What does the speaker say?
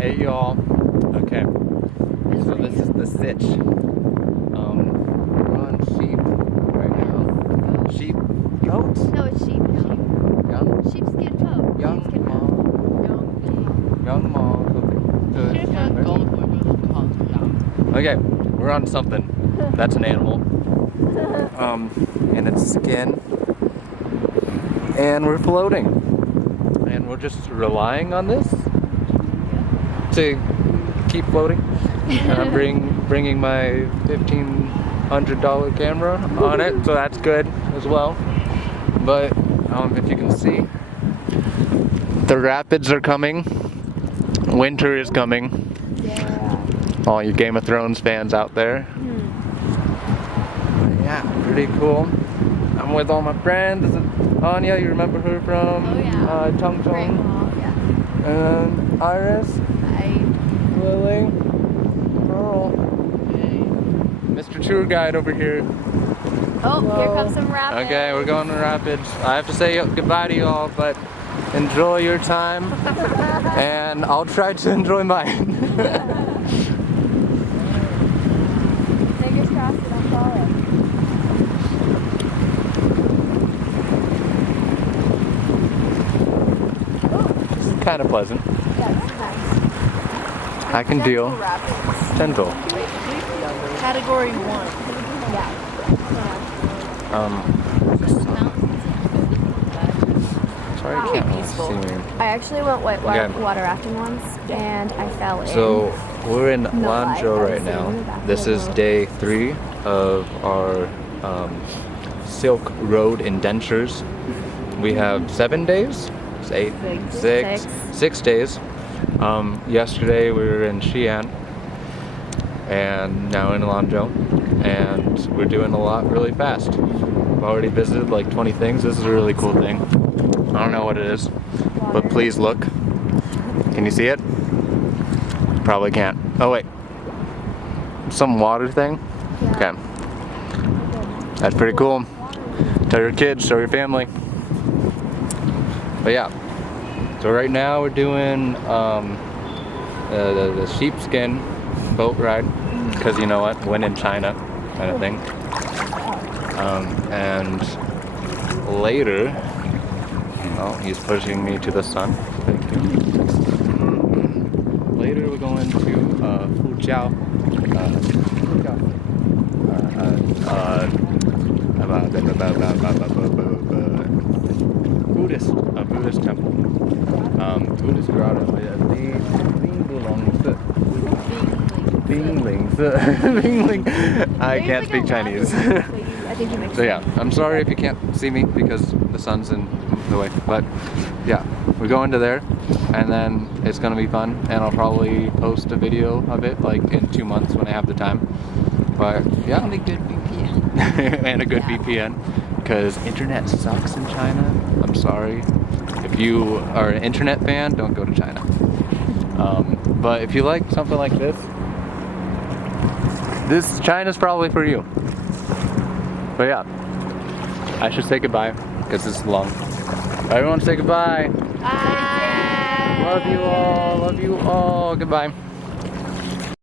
Hey y'all. Okay. So this is the sitch. We're on sheep right now. Sheep goat? No, it's sheep. Young? Sheepskin coat. Young Sheepskin mom. coat. Young mom. Okay, we're on something. That's an animal. And it's skin. And we're floating. And we're just relying on this to keep floating. And I'm bringing my $1,500 camera on it, so that's good as well. But if you can see, the rapids are coming. Winter is coming. Yeah. All you Game of Thrones fans out there. Yeah, pretty cool. I'm with all my friends. This is Anya, you remember her from Tong Tong? Yeah. And Iris. Hi. Lily. Pearl. Mr. Tour Guide over here. Oh, Hello. Here comes some rapids. Okay, we're going to rapids. I have to say goodbye to y'all, but enjoy your time. And I'll try to enjoy mine. Fingers crossed that I'll follow. This is kind of pleasant. Yeah, this is nice. I can deal. Rapids. Gentle. Category 1. Yeah. Sorry you can't really see me. I actually went whitewater Okay. water rafting once, and I fell in. So we're in life, Lanzhou I right was now. sitting in the back This of the is boat. day 3 of our Silk Road indentures. We have 7 days? It's 8? Six. 6 days. Yesterday we were in Xi'an and now in Lanzhou, and we're doing a lot really fast. I've already visited like 20 things. This is a really cool thing. I don't know what it is, but please look. Can you see it? Probably can't. Oh wait. Some water thing? Yeah. Okay. That's pretty cool. Tell your kids, show your family. But yeah. So right now we're doing the sheepskin boat ride, because you know what, when in China kind of thing. And later, oh, he's pushing me to the sun. Thank you. Later we're going to Fujiao. Buddhist temple. Buddhist grotto. Bingling. I can't speak Chinese. I think you make So yeah, I'm sorry if you can't see me because the sun's in the way. But yeah, we're going to there, and then it's gonna be fun, and I'll probably post a video of it like in 2 months when I have the time. But yeah. And a good VPN. And a good VPN, because internet sucks in China. I'm sorry. If you are an internet fan, don't go to China. But if you like something like this China's probably for you. But yeah, I should say goodbye because this is long. Everyone say goodbye. Bye. Love you all. Goodbye.